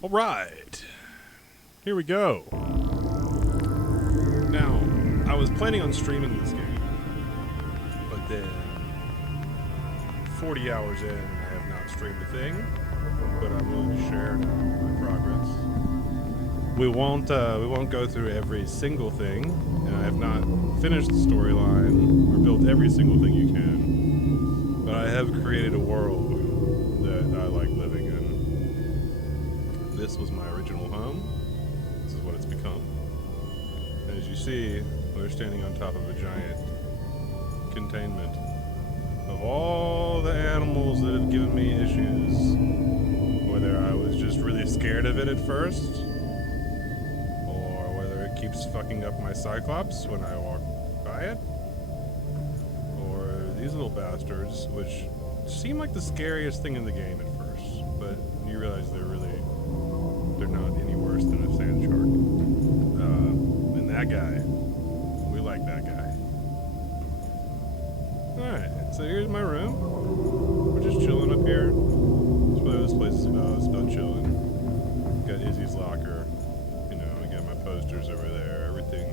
Alright, here we go. Now, I was planning on streaming this game, but then 40 hours in, I have not streamed a thing, but I'm willing to share now my progress. We won't go through every single thing, and I have not finished the storyline or built every single thing you can, but I have created a world that I like living in. This was my original home. This is what it's become. And as you see, we're standing on top of a giant containment of all the animals that have given me issues. Whether I was just really scared of it at first, or whether it keeps fucking up my Cyclops when I walk by it, or these little bastards, which seem like the scariest thing in the game at first, but you realize they're not any worse than a sand shark. And that guy, we like that guy. Alright, so here's my room. We're just chilling up here. That's what this place is about. It's about chilling. Got Izzy's locker. You know, I got my posters over there. Everything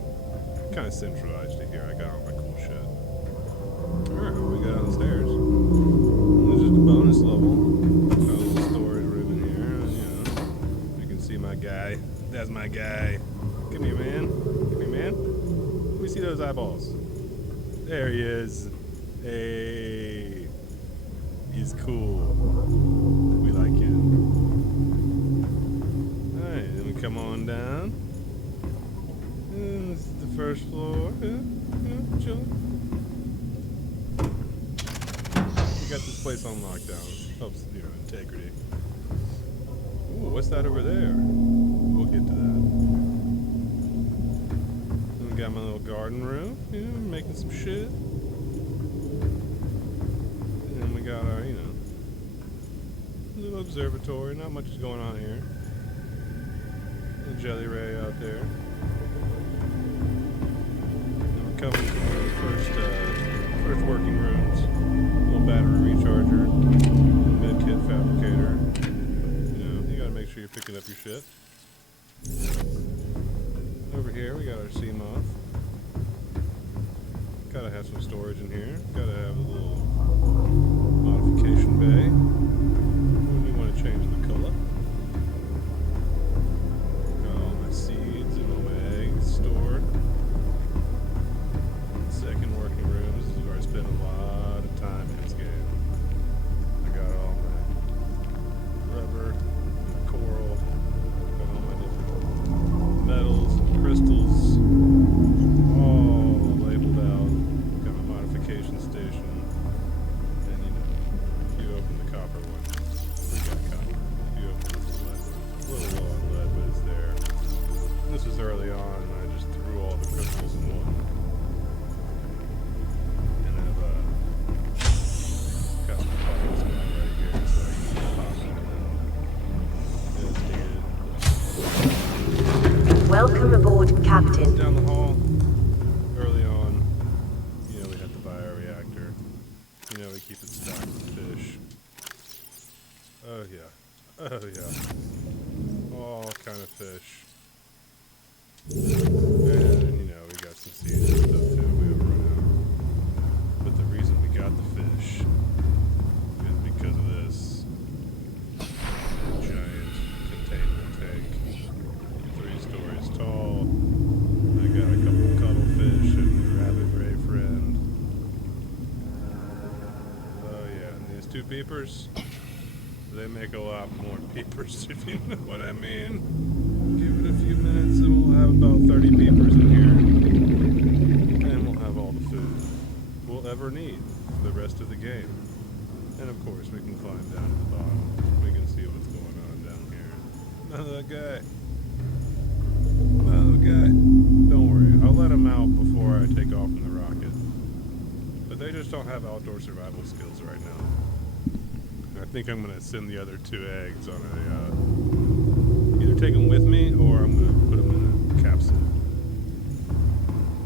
kind of centralized to here. I got all my cool shit. Alright, what we got downstairs? There's just a bonus level. Got a little storage room in here. You know, you can see my guy. That's my guy. Come here, man. Come here, man. Let me see those eyeballs. There he is. Hey. He's cool. We like him. Alright, then we come on down. And this is the first floor. Yeah, chilling. We got this place on lockdown. Helps, integrity. Ooh, what's that over there? We'll get to that. Then we got my little garden room, making some shit. And then we got our, little observatory. Not much is going on here. Little jelly ray out there. And we're coming to our first working rooms. Little battery recharger, med kit fabricator. You gotta make sure you're picking up your shit. Over here, we got our CMOS. Gotta have some storage in here. Gotta have a little modification bay. When you want to change the color. Got all my seeds and all my eggs stored. Second working room. This is where I spend a lot of time in this game. I got all my rubber, my coral, got all my different metals, crystals, all labeled out. Got my modification station. And if you open the copper one, we got copper. If you open this lead one, a little low on lead, but it's there. And this was early on, and I just threw all the crystals in one. Got my pockets right here, so I can pop it. Welcome aboard, Captain. Down the hall, early on, we had the bioreactor. We keep it stocked with fish. Oh yeah, all kind of fish. And we got some seeds and stuff too. We haven't run out. But the reason we got the fish is because of this giant containment tank, 3 stories tall. I got a couple of cuttlefish and a rabbit ray friend. Oh yeah, and these 2 peepers, they make a lot more peepers, if you know what I mean. Give it a few minutes and we'll have about 30 peepers in here. And we'll have all the food we'll ever need for the rest of the game. And of course, we can climb down to the bottom. We can see what's going on down here. Another guy. Don't worry, I'll let him out before I take off in the rocket. But they just don't have outdoor survival skills right now. I think I'm gonna send the other 2 eggs on either take them with me or I'm gonna put them in a capsule.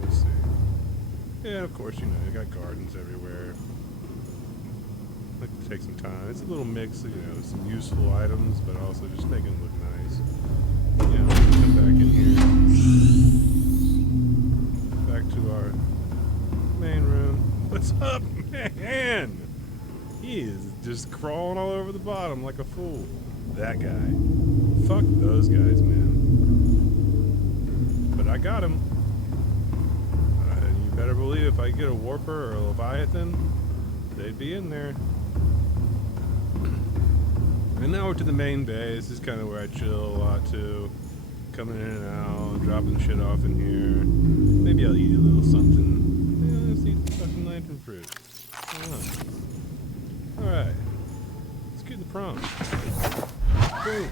We'll see. Yeah, of course, you got gardens everywhere. like to take some time. It's a little mix, you know, some useful items, but also just making it look nice. Yeah, let's come back in here. Back to our main room. What's up, man? He is just crawling all over the bottom like a fool. That guy. Fuck those guys, man. But I got him. You better believe if I get a Warper or a Leviathan, they'd be in there. And now we're to the main base. This is kind of where I chill a lot too. Coming in and out, dropping shit off in here. Maybe I'll eat a little something. Yeah, let's eat fucking lantern fruit. Alright. Let's get the prompt. Boom.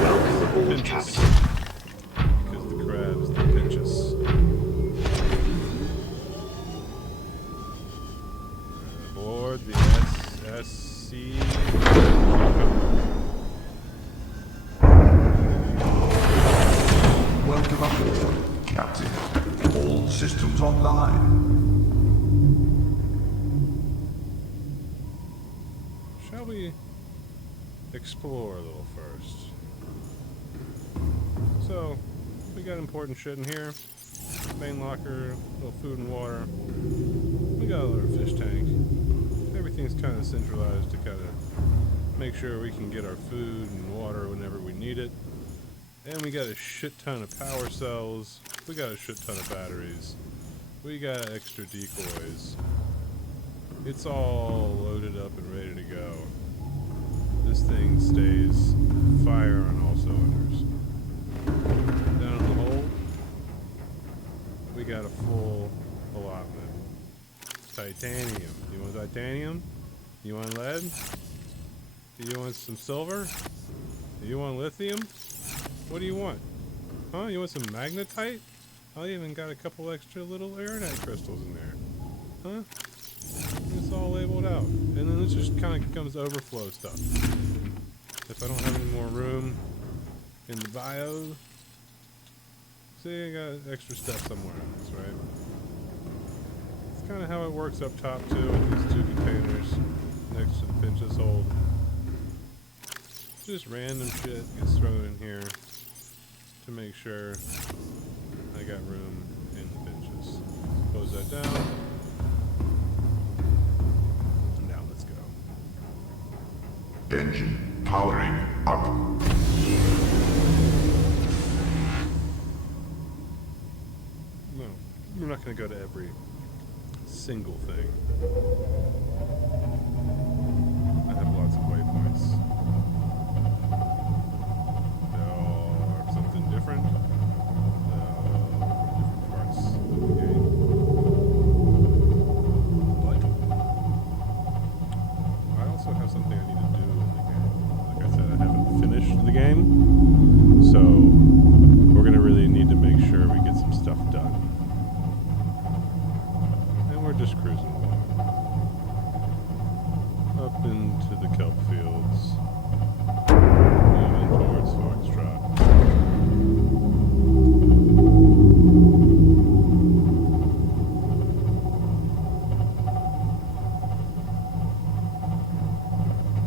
Welcome aboard, Captain. Because the crabs, they pinch us. Aboard the SSC. Welcome aboard, Captain. All systems online. Shall we explore a little first? So, we got important shit in here. Main locker, little food and water. We got a little fish tank. Everything's kind of centralized to kind of make sure we can get our food and water whenever we need it. And we got a shit ton of power cells. We got a shit ton of batteries. We got extra decoys. It's all loaded up and ready to go. This thing stays fire on all cylinders. Down in the hole, we got a full allotment. Titanium. You want titanium? You want lead? Do you want some silver? Do you want lithium? What do you want? Huh? You want some magnetite? I even got a couple extra little aeronite crystals in there. Huh? It's all labeled out. And then this just kind of becomes overflow stuff. If I don't have any more room in the bio, see, I got extra stuff somewhere else, right? It's kind of how it works up top too, with these two containers next to the pinches hold. Just random shit gets thrown in here to make sure I got room in the pinches. Close that down. And now let's go. Engine powering up. No, we're not going to go to every single thing. I have lots of waypoints. They all are something different. Different parts of the game. But I also have something I need to do in the game. Like I said, I haven't finished the game, so we're going to really need to make sure we get some stuff done. And we're just cruising along. Up into the kelp fields. Moving towards Foxtrot.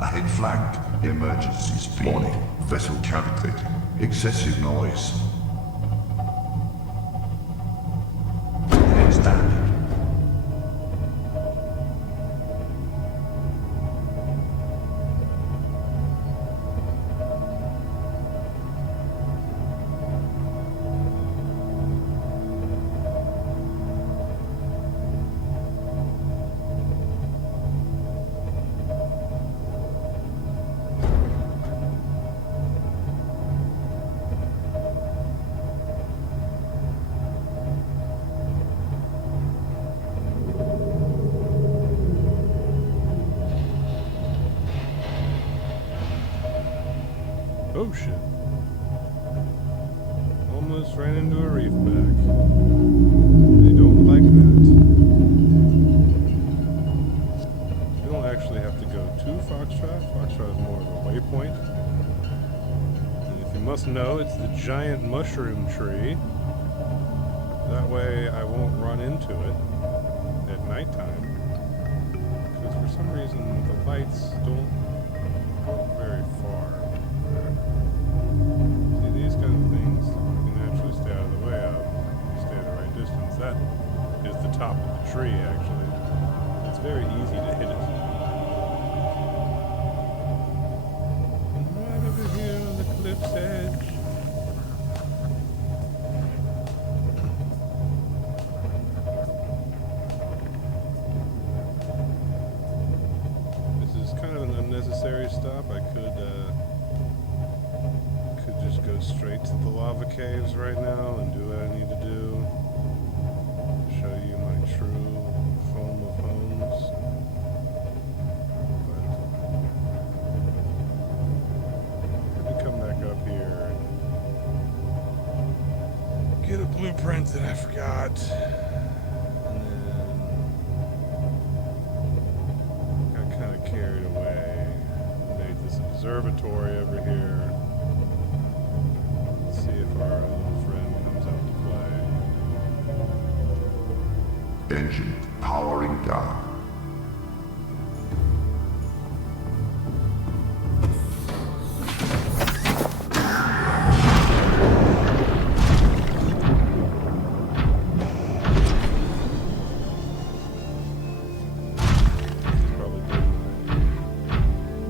Ahead flag. Emergency speed. Warning. Vessel counterfeit. Excessive noise. Heads down. Oh shit. Almost ran into a reef back. They don't like that. You don't actually have to go to Foxtrot. Foxtrot is more of a waypoint. And if you must know, it's the giant mushroom tree. That way I won't run into it at nighttime. because for some reason the lights don't go very far. See, these kind of things you can naturally stay out of the way of. You stay at the right distance. That is the top of the tree, actually. It's very easy to hit it. And right over here on the cliff's edge. Unnecessary stop. I could just go straight to the lava caves right now and do what I need to do. Show you my true home of homes. But let me come back up here and get a blueprint that I forgot. Carried away. Made this observatory over here. Let's see if our little friend comes out to play. Engine powering down.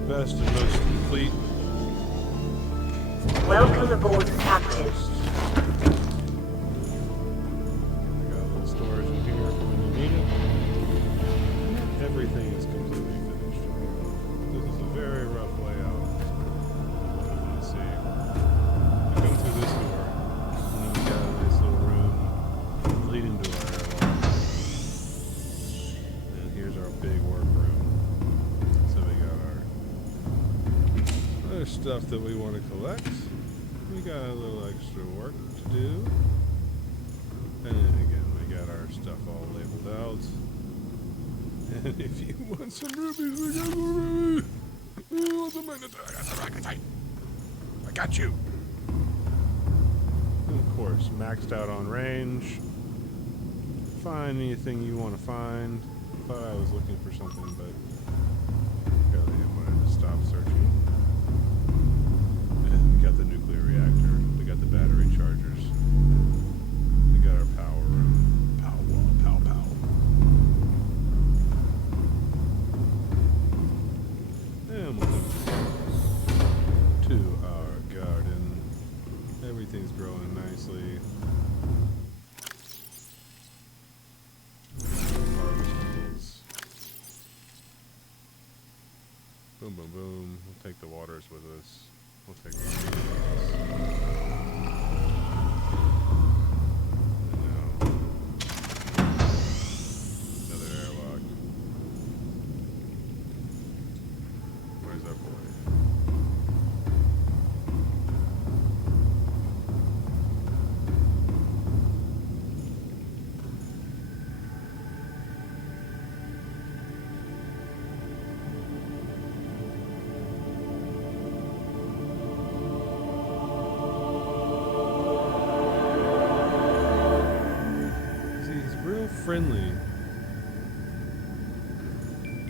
Best and most complete. Welcome aboard, Captain. I got a little storage in here for when you need it. Everything is completely finished. This is a very rough layout. As you can see. I come through this door, and then we got a nice little room leading to our airlock. And here's our big workroom. So we got our other stuff that we want to collect. We got a little extra work to do. And again, we got our stuff all labeled out. And if you want some rubies, we got some rubies. You want some magnetite? I got some magnetite. I got you. And of course, maxed out on range. Find anything you want to find. Thought I was looking for something, but apparently I wanted to stop searching. And we got the nuclear reactor. We got the battery chargers. We got our power room. Pow wall, pow pow. And we'll come to our garden. Everything's growing nicely. Boom, boom, boom. We'll take the waters with us. We'll take the seeds with us. And now, another airlock. Where's our boy? Friendly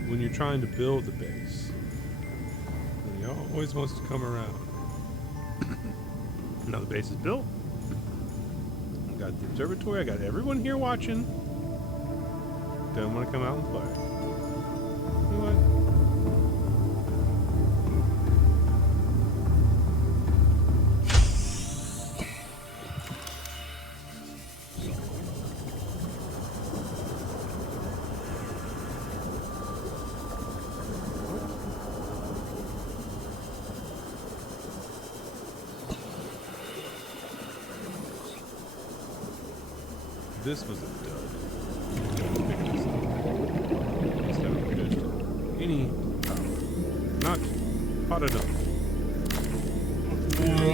when you're trying to build the base. And he always wants to come around. Now the base is built. I got the observatory. I got everyone here watching. Don't want to come out and play. You know what? This was a dud. Instead of finished any power. Not hot enough. Hello.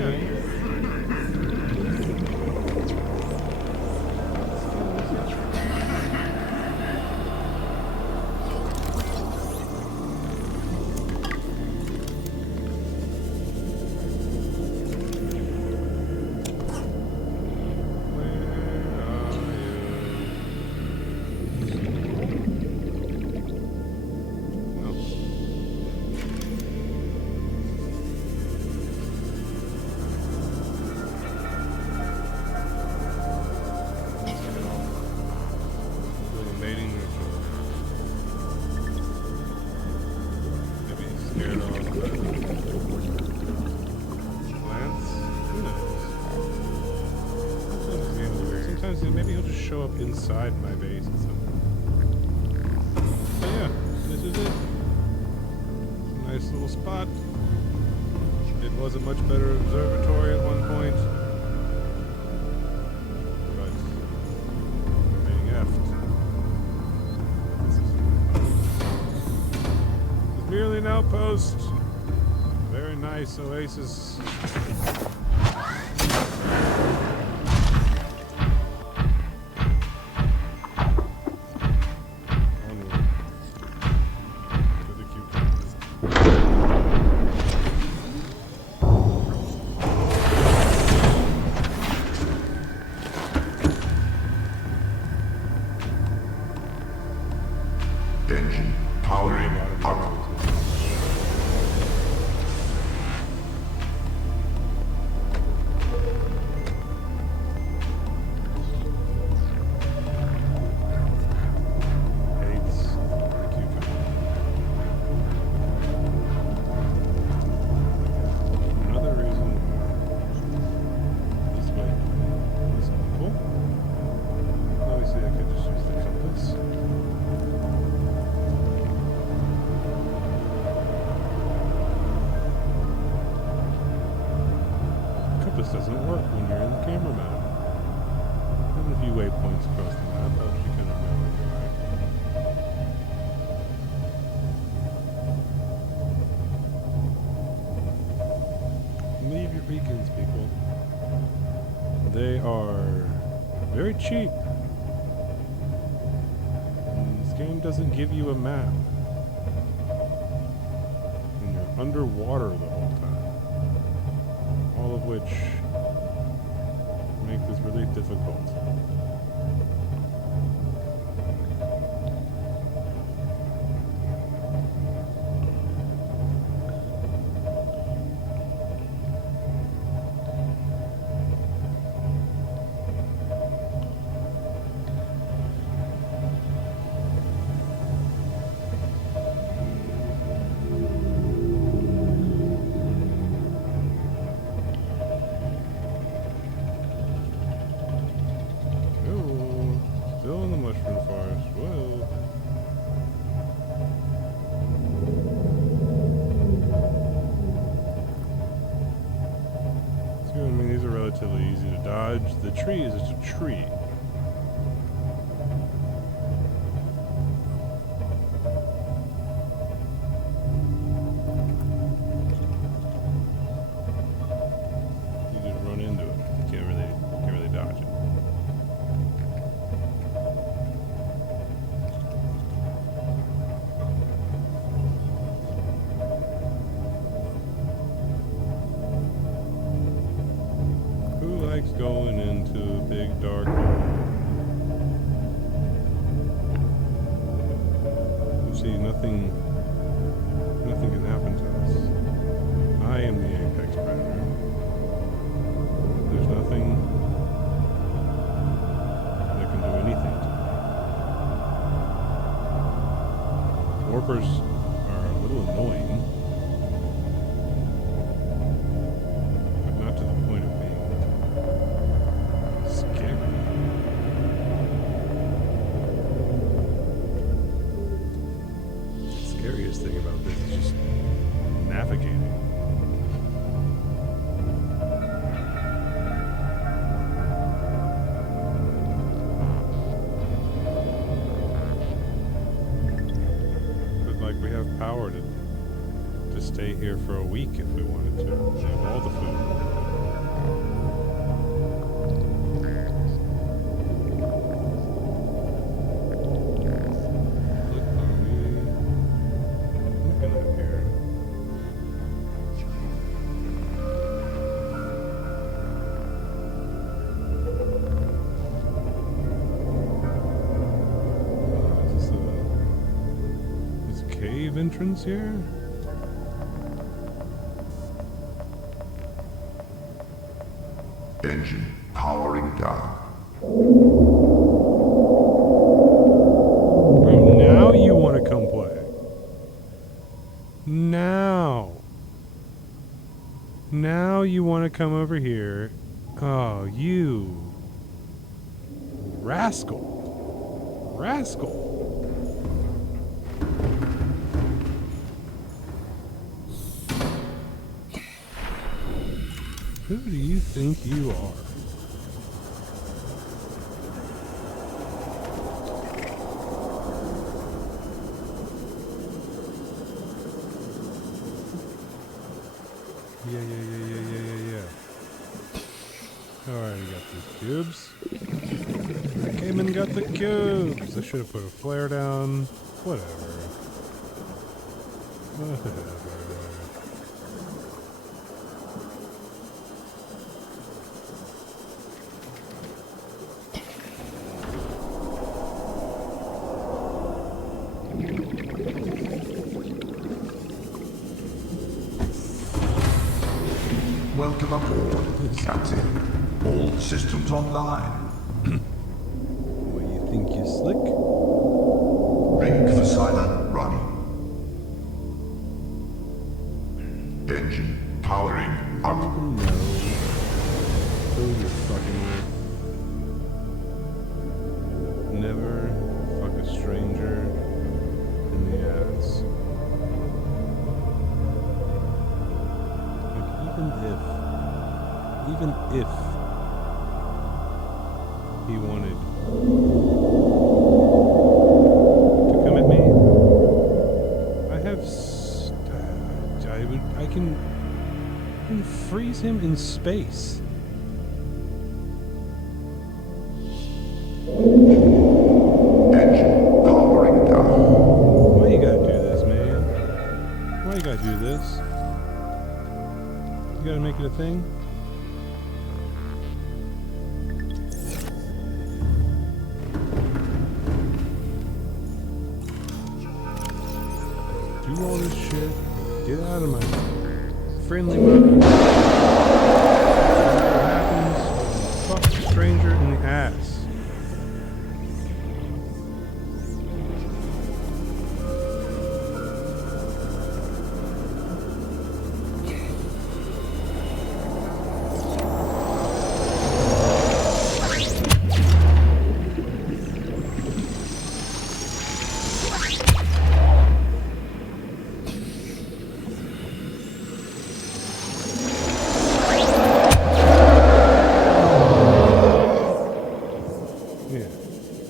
Yeah. just show up inside my base at some point. So yeah, this is it. It's a nice little spot. It was a much better observatory at one point. But being effed. This is merely an outpost. Very nice oasis. Onward to the cucumbers. Engine powering up. Hates the cucumber. Another reason why this way is helpful. Let me see, I could just use the compass. Compass doesn't work when you're in the camera mode. There's a few waypoints across the map helps you kind of know where you are. Leave your beacons, people. They are very cheap. And this game doesn't give you a map. And you're underwater the whole time. All of which make this really difficult. Oh, still in the mushroom forest. Whoa. See what I mean? These are relatively easy to dodge. The tree is just a tree. You just run into it. You can't really dodge it. Who likes going into a big dark hole? You see, nothing can happen to us. I am the apex predator. There's nothing that can do anything to me. Warpers are a little annoying, but not to the point of being scary. The scariest thing about this is just navigating. But like we have power to stay here for a week if we wanted to. We have all the food. What are we looking at here? Is this a cave entrance here? Engine powering down. Oh, now you want to come play. Now. Now you want to come over here. Oh, you Rascal. Rascal. Who do you think you are? Yeah. Alright, we got these cubes. I came and got the cubes. I should have put a flare down. Whatever. Welcome aboard, Captain. All systems online. What, you think you slick? Ring for silent running. Engine powering up. No. Who you fucking with? Never fuck a stranger in the ass. Like, even if he wanted to come at me, I have I can freeze him in space. Engine powering down. Why you gotta do this, man? Why you gotta do this? You gotta make it a thing? Do all this shit. Get out of my friendly mode. What happens? Fuck a stranger in the ass.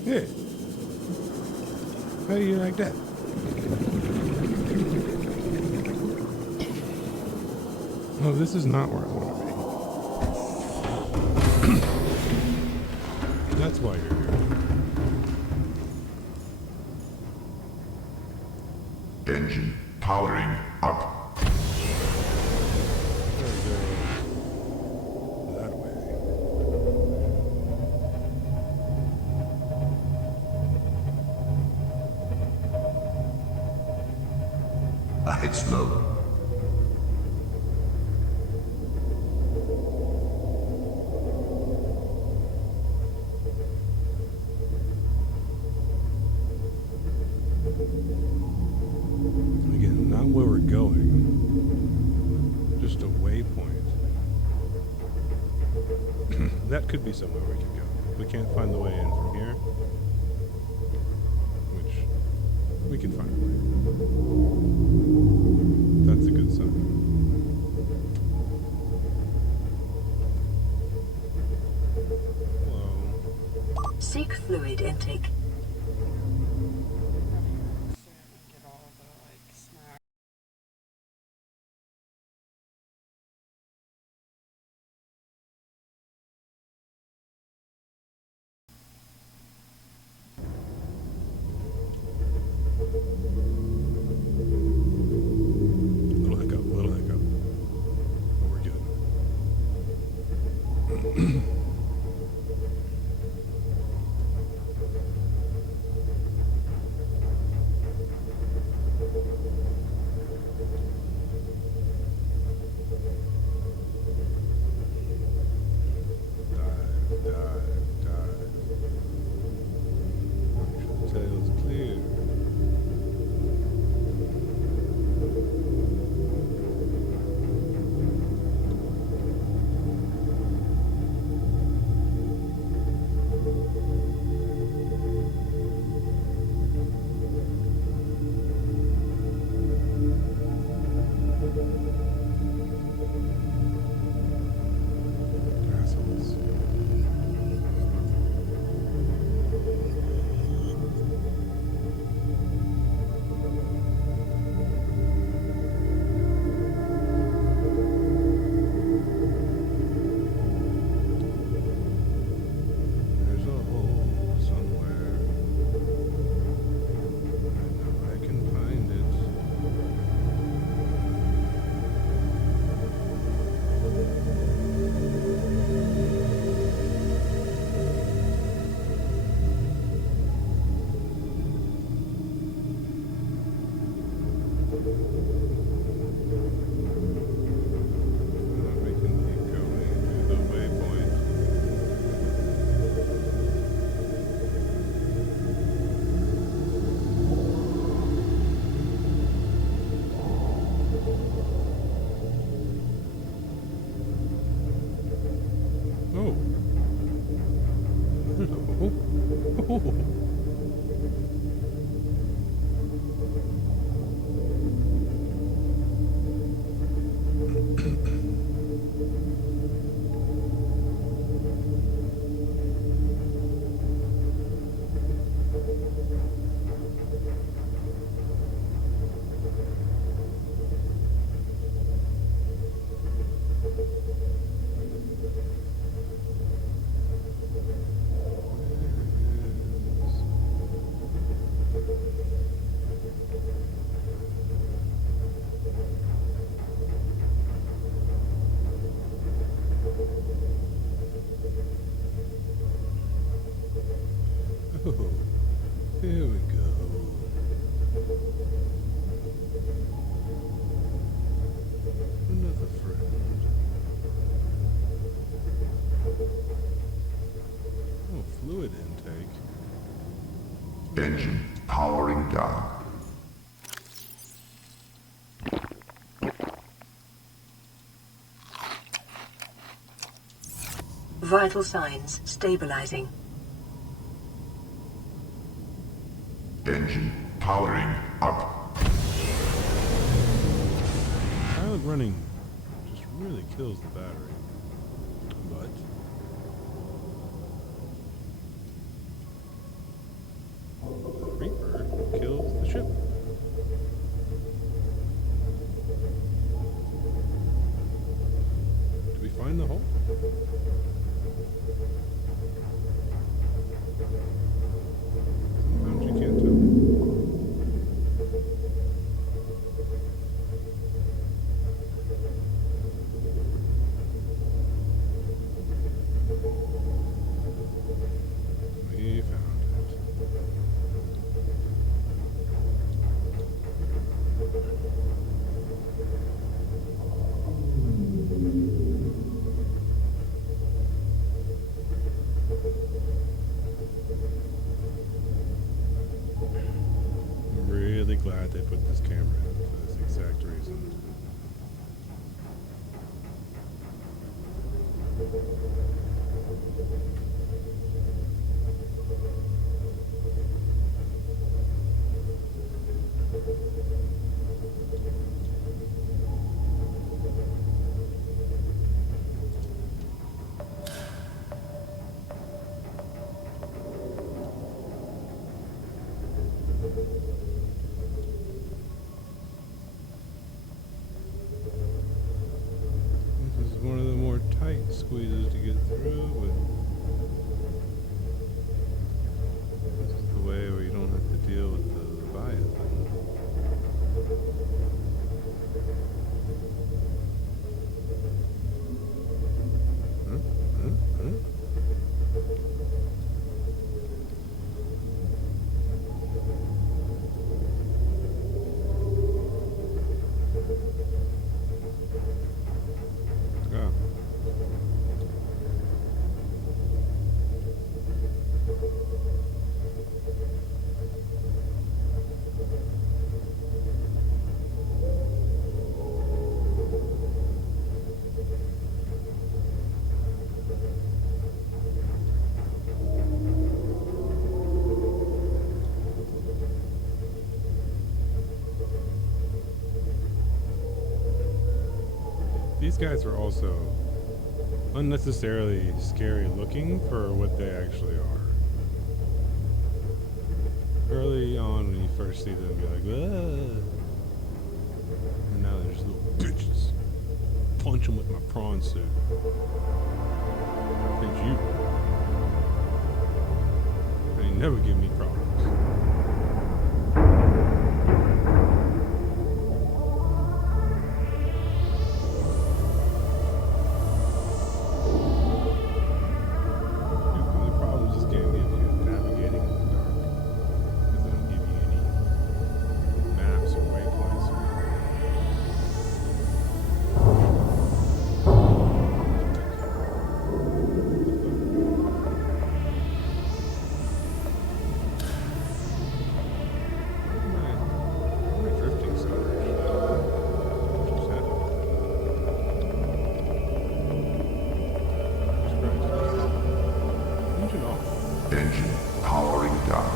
Yeah. How do you like that? Oh, this is not where I want to be. That's why you're here. Engine powering up. That way. It's low. Again, not where we're going. Just a waypoint. That could be somewhere we could go. We can't find the way in from here. Which we can find a way. That's a good sign. Hello. Seek fluid intake. Get all the snacks. Little hiccup. But we're good. Oh, here we go. Another friend. Oh, fluid intake. Engine powering down. Vital signs stabilizing. Engine powering up. Pilot running just really kills the battery. But the Reaper kills the ship. Did we find the hole? Sometimes you can't tell. We found it. I'm really glad they put this camera in for this exact reason. This is one of the more tight squeezes to get through, but this is the way where you don't have to deal with the Leviathan. Huh? Huh? Huh? Oh. These guys are also unnecessarily scary looking for what they actually are. Early on when you first see them, you're like, "Ah." And now they're just little bitches. Punch them with my prawn suit. Pinch you. They never give me problems. The only problem this game gives you is navigating in the dark. Because they don't give you any maps or waypoints. Why am I drifting so much? Just had it. Jesus Christ. Engine off. Engine powering done.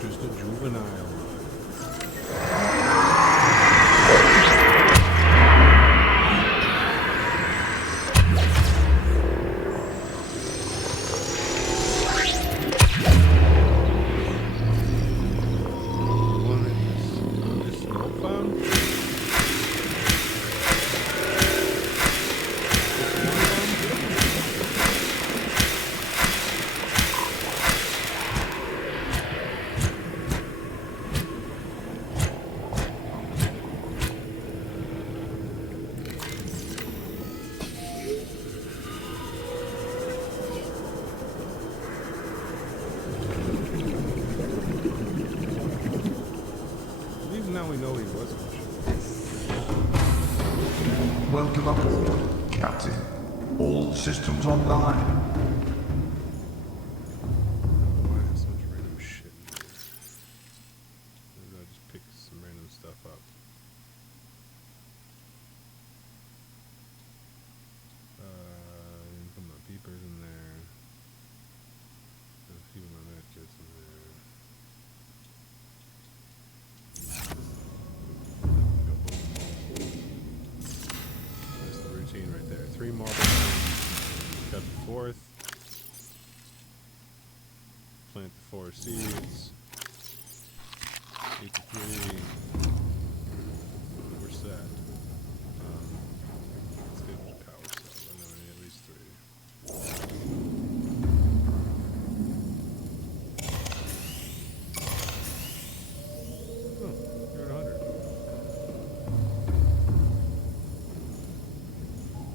Just a juvenile. This smoke cloud? At least now we know he wasn't. Welcome aboard, Captain. All systems online. Why is so much random shit? Maybe I'll just pick some random stuff up. Put my beepers in there. Put a few of my medkits in there. That's the routine right there. 3 marble rounds. Cut the 4th. Plant the 4 seeds. Eat the 3. We're set. Let's get the power cell. I know we need at least 3. Oh, you're at 100.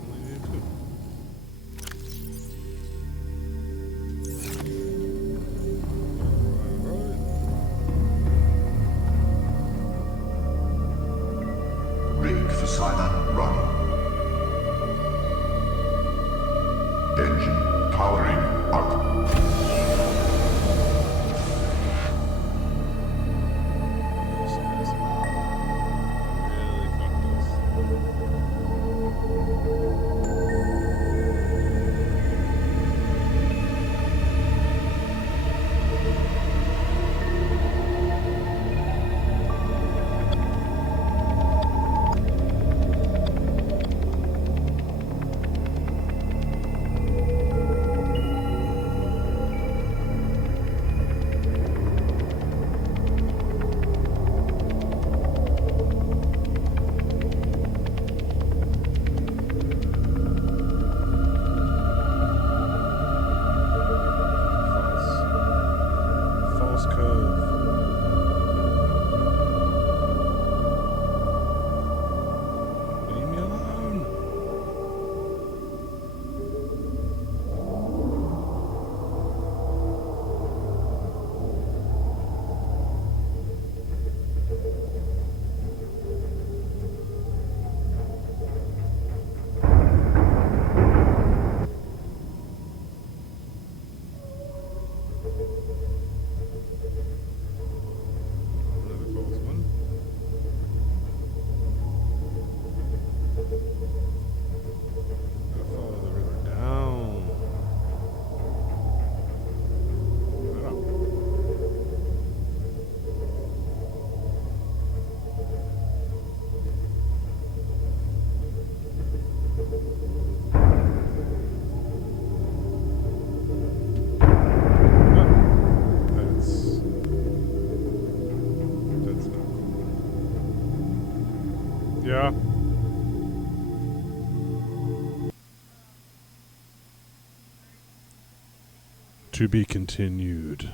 Only need 2. Alright. To be continued.